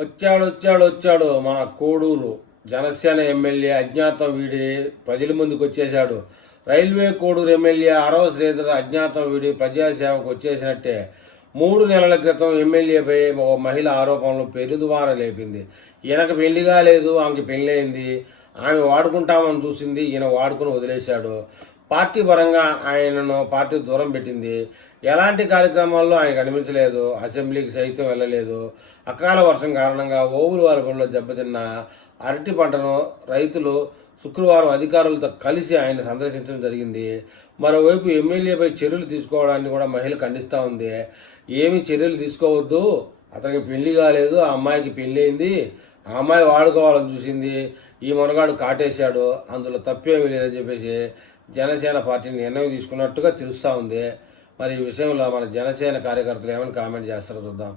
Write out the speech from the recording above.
వచ్చాడు మా కోడూరు జనసేన ఎమ్మెల్యే అజ్ఞాతం వీడి ప్రజల ముందుకు వచ్చేశాడు. రైల్వే కోడూరు ఎమ్మెల్యే అరవ శ్రీధర్ అజ్ఞాతం వీడి ప్రజాసేవకు వచ్చేసినట్టే. 3 నెలల క్రితం ఎమ్మెల్యేపై ఓ మహిళ ఆరోపణలు పెరుదువార లేపింది. ఈయనకు పెళ్లి కాలేదు, ఆమెకి పెళ్ళయింది. ఆమె వాడుకుంటామని చూసింది, ఈయన వాడుకుని వదిలేశాడు. పార్టీ పరంగా ఆయనను పార్టీ దూరం పెట్టింది. ఎలాంటి కార్యక్రమాల్లో ఆయన కనిపించలేదు, అసెంబ్లీకి సైతం వెళ్ళలేదు. అకాల వర్షం కారణంగా ఓబులవారిపల్లిలో దెబ్బతిన్న అరటి పంటను రైతులు శుక్రవారం అధికారులతో కలిసి ఆయన సందర్శించడం జరిగింది. మరోవైపు ఎమ్మెల్యేపై చర్యలు తీసుకోవడాన్ని కూడా మహిళ ఖండిస్తూ ఉంది. ఏమి చర్యలు తీసుకోవద్దు, అతనికి పెళ్లి కాలేదు, ఆ అమ్మాయికి పెళ్ళి అయింది, ఆ అమ్మాయి వాడుకోవాలని చూసింది, ఈ మునగాడు కాటేశాడు, అందులో తప్పేమీ లేదని చెప్పేసి జనసేన పార్టీని నిర్ణయం తీసుకున్నట్టుగా తెలుస్తూ ఉంది. మరి ఈ విషయంలో మన జనసేన కార్యకర్తలు ఏమైనా కామెంట్ చేస్తారో చూద్దాం.